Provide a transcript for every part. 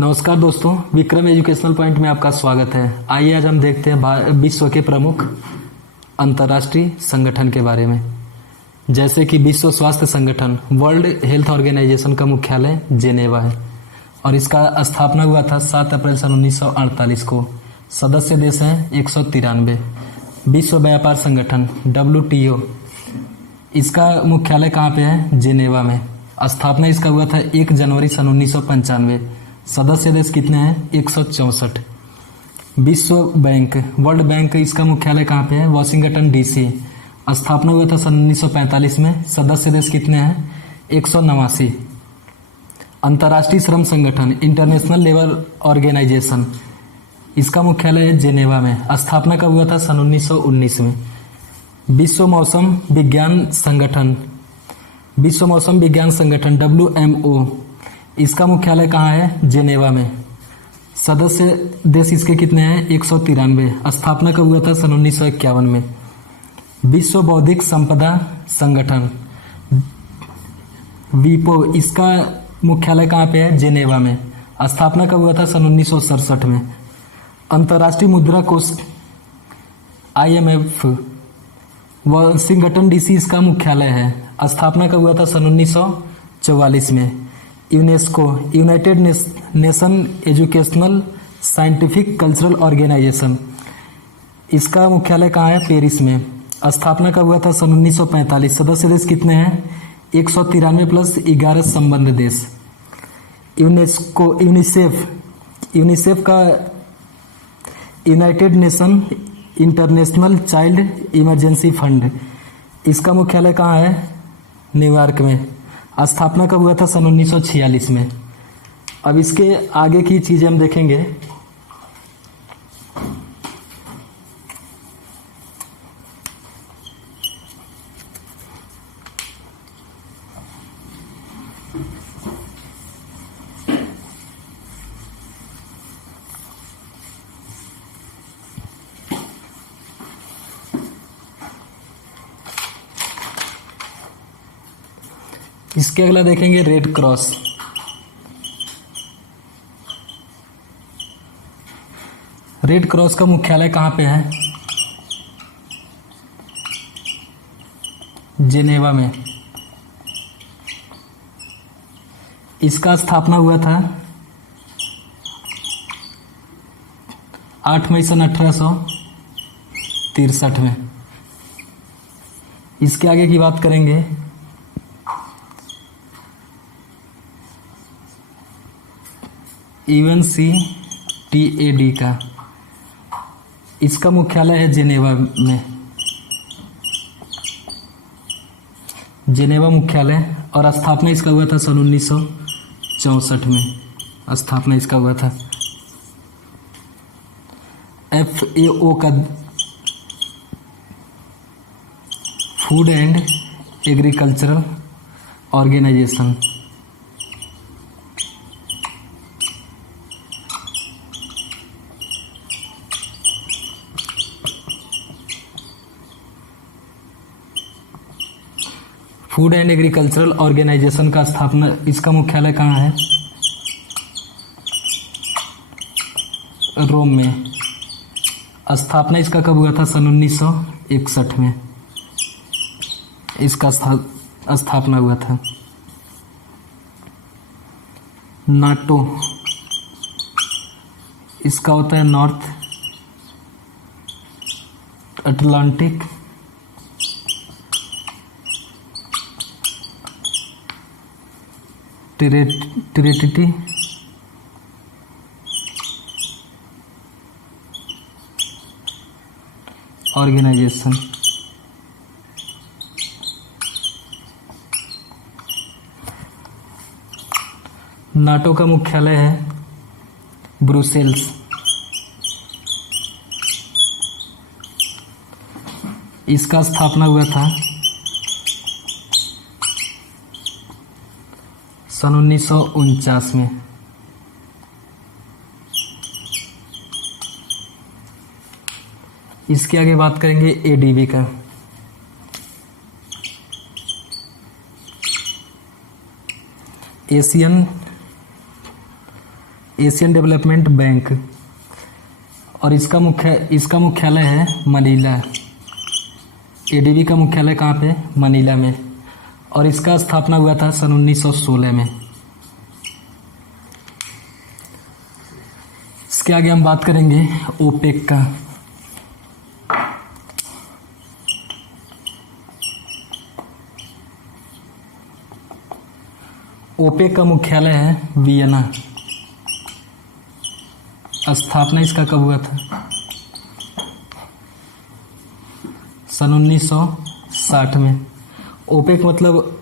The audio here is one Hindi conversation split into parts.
नमस्कार दोस्तों, विक्रम एजुकेशनल पॉइंट में आपका स्वागत है। आइए आज हम देखते हैं विश्व के प्रमुख अंतर्राष्ट्रीय संगठन के बारे में। जैसे कि विश्व स्वास्थ्य संगठन वर्ल्ड हेल्थ ऑर्गेनाइजेशन का मुख्यालय जेनेवा है और इसका स्थापना हुआ था 7 अप्रैल सन 1948 को। सदस्य देश हैं 193। विश्व व्यापार संगठन WTO, इसका मुख्यालय कहाँ पे है? जेनेवा में। स्थापना इसका हुआ था 1 जनवरी सन 1995। सदस्य देश कितने हैं? 164। विश्व बैंक वर्ल्ड बैंक, इसका मुख्यालय कहाँ पे है? Washington DC। स्थापना हुआ था सन 1945 में। सदस्य देश कितने हैं? 189। अंतर्राष्ट्रीय श्रम संगठन इंटरनेशनल लेबर ऑर्गेनाइजेशन, इसका मुख्यालय है जेनेवा में। स्थापना कब हुआ था? सन 1919 में। विश्व मौसम विज्ञान संगठन WMO, इसका मुख्यालय कहाँ है? जेनेवा में। सदस्य देश इसके कितने हैं? 193। स्थापना कब हुआ था? सन 1951 में। विश्व बौद्धिक संपदा संगठन WIPO, इसका मुख्यालय कहाँ पे है? जेनेवा में। स्थापना कब हुआ था? सन 1967 में। अंतर्राष्ट्रीय मुद्रा कोष IMF वाशिंगटन DC, इसका मुख्यालय है। स्थापना कब हुआ था? सन 1944 में। UNESCO United Nation Educational Scientific Cultural Organization, इसका मुख्यालय कहाँ है? पेरिस में। स्थापना कब हुआ था? सन 1945। सदस्य देश कितने हैं? 193 प्लस 11 संबंध देश। यूनिसेफ का United nation international child emergency fund, इसका मुख्यालय कहाँ है? न्यूयॉर्क में। स्थापना कब हुआ था? सन 1946 में। अब इसके आगे की चीजें हम देखेंगे। इसके अगला देखेंगे रेड क्रॉस। रेड क्रॉस का मुख्यालय कहाँ पे है? जेनेवा में। इसका स्थापना हुआ था 8 मई सन 1863 में। इसके आगे की बात करेंगे। UNCTAD का, इसका मुख्यालय है जेनेवा में। जेनेवा मुख्यालय, और स्थापना इसका हुआ था सन 1964 में। स्थापना इसका हुआ था। FAO का food and agricultural organization, food and agricultural organization का स्थापना, इसका मुख्यालय कहाँ है? रोम में। स्थापना इसका कब हुआ था? सन 1961 में इसका स्थापना हुआ था। नाटो, इसका होता है North Atlantic Territory Organization. NATO का मुख्यालय है ब्रुसेल्स। इसका स्थापना हुआ था सन 1949 में। इसके आगे बात करेंगे ADB का। एशियन एशियन डेवलपमेंट बैंक, और इसका मुख्यालय है मनीला। एडीबी का मुख्यालय कहाँ पे? मनीला में, और इसका स्थापना हुआ था सन 1916 में। इसके आगे हम बात करेंगे ओपेक का। ओपेक का मुख्यालय है वियना। स्थापना इसका कब हुआ था? सन 1960 में। ओपेक मतलब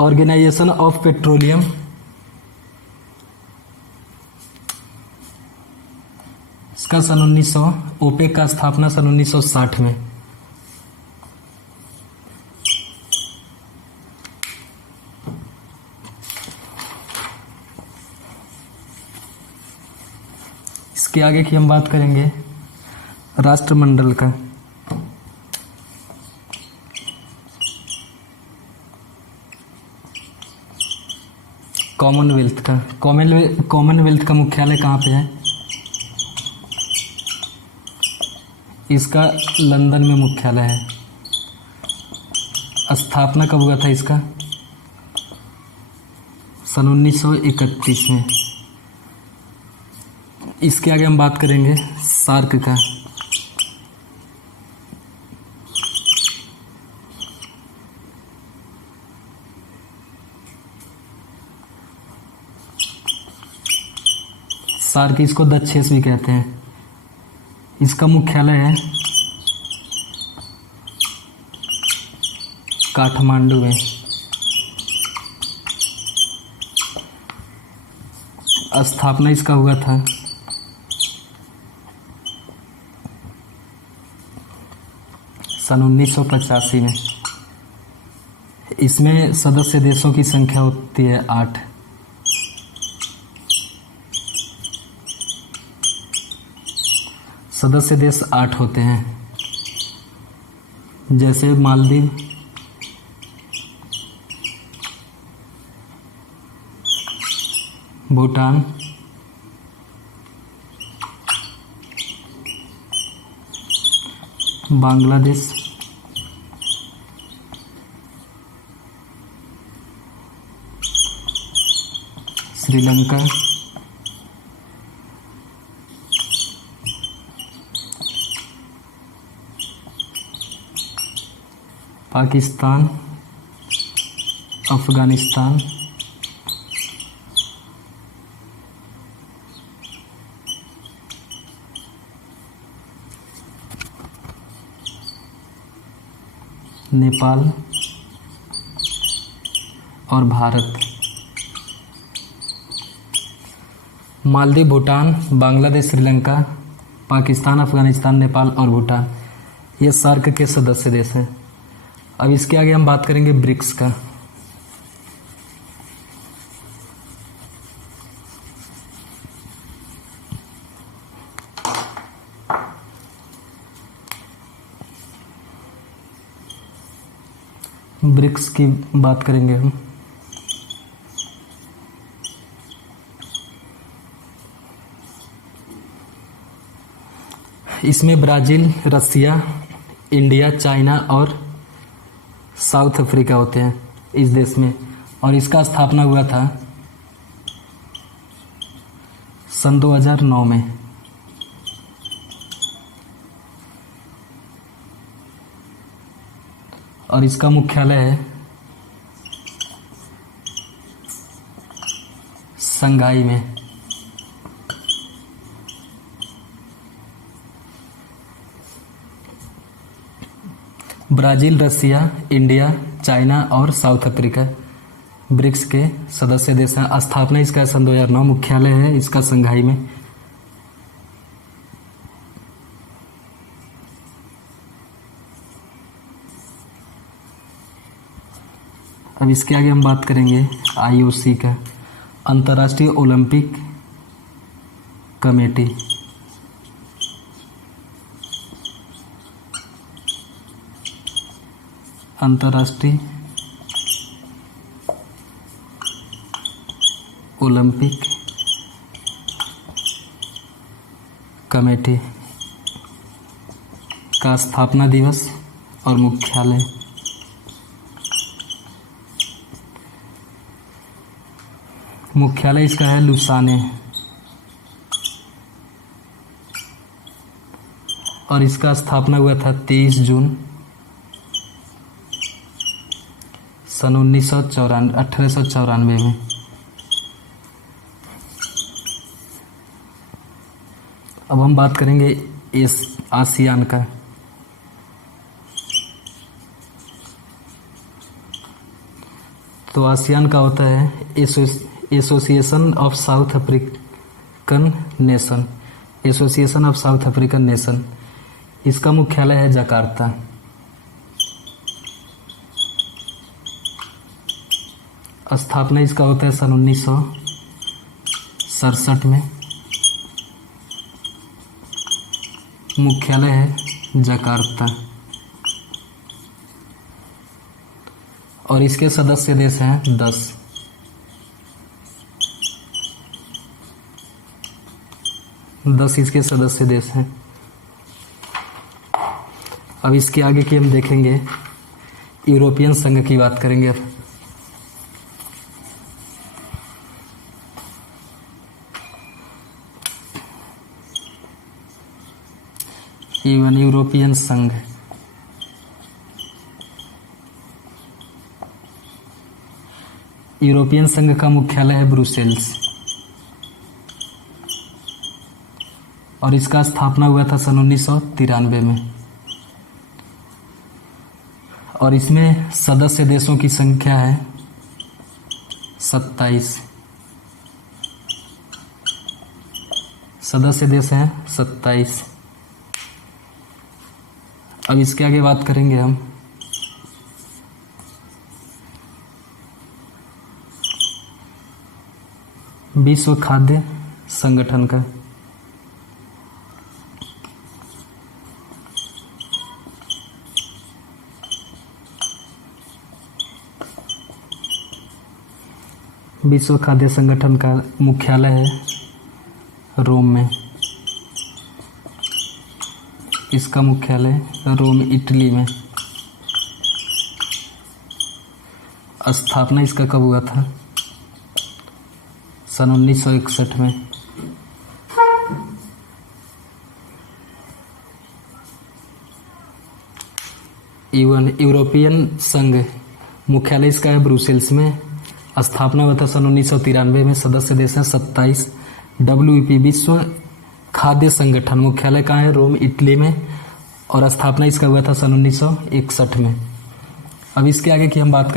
ऑर्गेनाइजेशन ऑफ पेट्रोलियम इसका ओपेक का स्थापना सन 1960 में। इसके आगे की हम बात करेंगे राष्ट्रमंडल का। कॉमनवेल्थ का। कॉमनवेल्थ का मुख्यालय कहाँ पे है? इसका लंदन में मुख्यालय है। स्थापना कब हुआ था इसका? सन 1931 में। इसके आगे हम बात करेंगे सार्क का। सार्क इसको दक्षेस भी कहते हैं। इसका मुख्यालय है काठमांडू में। स्थापना इसका हुआ था सन 1985 में। इसमें सदस्य देशों की संख्या होती है 8। सदस्य देश 8 होते हैं, जैसे मालदीव, भूटान, बांग्लादेश, श्रीलंका, पाकिस्तान, अफगानिस्तान, नेपाल और भारत। मालदीव, भूटान, बांग्लादेश, श्रीलंका, पाकिस्तान, अफगानिस्तान, नेपाल और भूटान, ये सार्क के सदस्य देश हैं। अब इसके आगे हम बात करेंगे ब्रिक्स का। ब्रिक्स की बात करेंगे हम। इसमें ब्राजील, रसिया, इंडिया, चाइना और साउथ अफ्रीका होते हैं इस देश में, और इसका स्थापना हुआ था सन 2009 में। और इसका मुख्यालय है संघाई में। ब्राजील, रसिया, इंडिया, चाइना और साउथ अफ्रीका ब्रिक्स के सदस्य देश हैं। स्थापना इसका सन 2009, मुख्यालय है इसका संघाई में। अब इसके आगे हम बात करेंगे आईओसी का, अंतर्राष्ट्रीय ओलंपिक कमेटी। अंतर्राष्ट्रीय ओलंपिक कमेटी का स्थापना दिवस और मुख्यालय। मुख्यालय इसका है लुसाने और इसका स्थापना हुआ था 23 जून सन 1894 में। अब हम बात करेंगे इस आसियान का। तो आसियान का होता है association of south African nation. Association of south African nation, इसका मुख्यालय है जकार्ता। स्थापना इसका होता है सन 1967 में। मुख्यालय है जकार्ता और इसके सदस्य देश हैं 10। इसके सदस्य देश हैं। अब इसके आगे की हम देखेंगे, यूरोपियन संघ की बात करेंगे अब। यूरोपियन संघ यूरोपियन संघ का मुख्यालय है ब्रुसेल्स और इसका स्थापना हुआ था सन 1993 में और इसमें सदस्य देशों की संख्या है 27। सदस्य देश हैं 27। अब इसके आगे बात करेंगे हम विश्व खाद्य संगठन का। विश्व खाद्य संगठन का मुख्यालय है रोम में। इसका मुख्यालय रोम इटली में। स्थापना इसका कब हुआ था? सन 1961 में। यूरोपियन संघ मुख्यालय इसका है ब्रुसेल्स में। स्थापना हुआ था सन 1993 में। सदस्य देश हैं 27। WFP विश्व खाद्य संगठन मुख्यालय कहाँ है? रोम इटली में और स्थापना इसका हुआ था सन 1961 में। अब इसके आगे की हम बात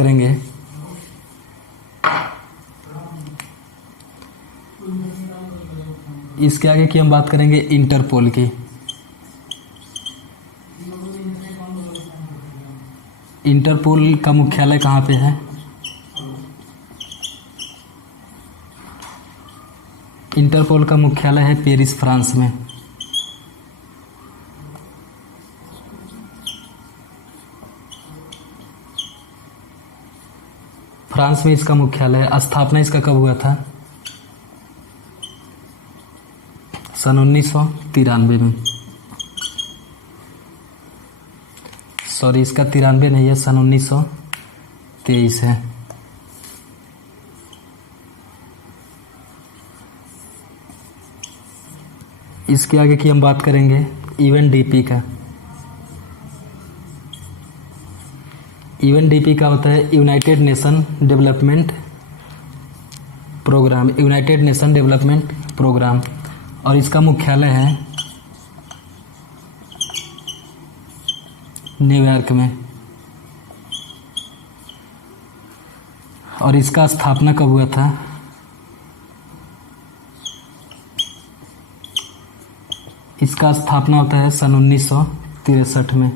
करेंगे इंटरपोल की। इंटरपोल का मुख्यालय कहाँ पे है? इंटरपोल का मुख्यालय है पेरिस, फ्रांस में। फ्रांस में इसका मुख्यालय है। स्थापना इसका कब हुआ था? सन 1993 में। सॉरी, इसका 93 नहीं है, सन 1923 है। इसके आगे की हम बात करेंगे UNDP का। UNDP का होता है यूनाइटेड नेशन डेवलपमेंट प्रोग्राम और इसका मुख्यालय है न्यूयॉर्क में। और इसका स्थापना कब हुआ था? इसका स्थापना होता है सन 1963 में।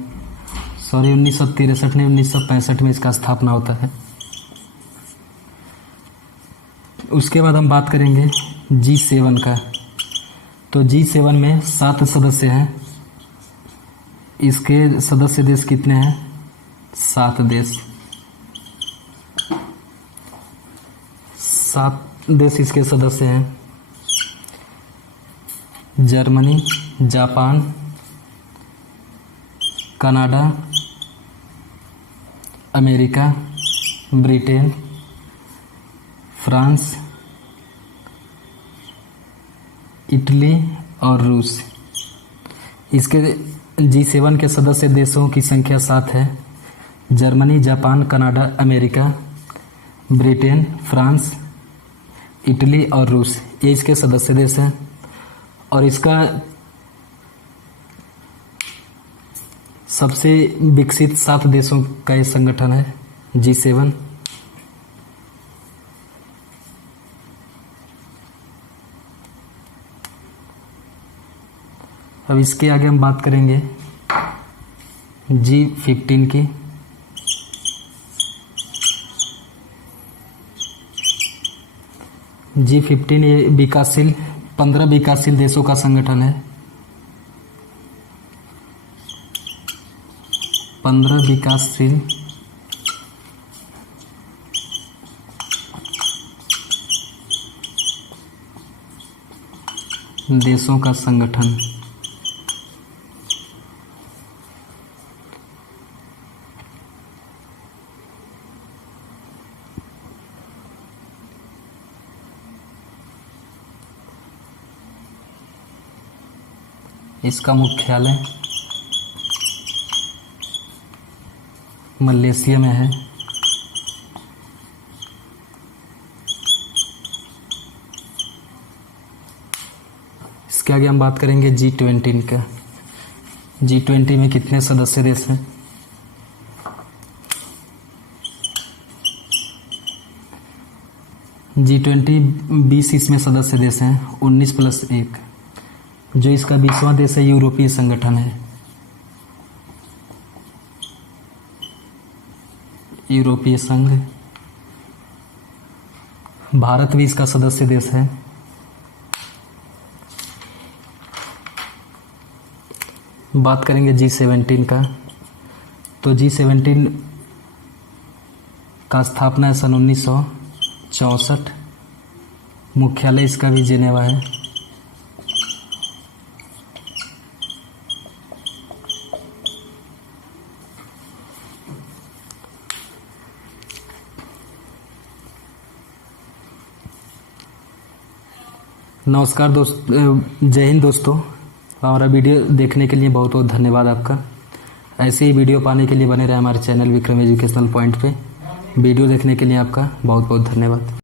सॉरी, 1963 नहीं, 1965 में इसका स्थापना होता है। उसके बाद हम बात करेंगे G7 का। तो G7 में 7 सदस्य हैं। इसके सदस्य देश कितने हैं? 7 देश। देश इसके सदस्य हैं Germany, Japan, Canada, America, Britain, France, Italy और रूस। इसके G7 के सदस्य देशों की संख्या 7 है। Germany, Japan, Canada, America, Britain, France, Italy और रूस, ये इसके सदस्य देश हैं। और इसका सबसे विकसित 7 देशों का ये संगठन है G7। अब इसके आगे हम बात करेंगे G15 की। G15 ये 15 विकासशील देशों का संगठन है। 15 विकासशील देशों का संगठन। इसका मुख्यालय मलेशिया में है। इसके आगे हम बात करेंगे G20 का। G20 में कितने सदस्य देश हैं? G20 20 इसमें सदस्य देश हैं, 19+1। जो इसका 20वां देश है यूरोपीय संगठन है। यूरोपीय संघ। भारत भी इसका सदस्य देश है। बात करेंगे G17 का। तो G17 का स्थापना है सन 1964। मुख्यालय इसका भी जेनेवा है। नमस्कार जय हिंद दोस्तों। हमारा वीडियो देखने के लिए बहुत बहुत धन्यवाद आपका। ऐसे ही वीडियो पाने के लिए बने रहे हमारे चैनल विक्रम एजुकेशनल पॉइंट पे। वीडियो देखने के लिए आपका बहुत बहुत धन्यवाद।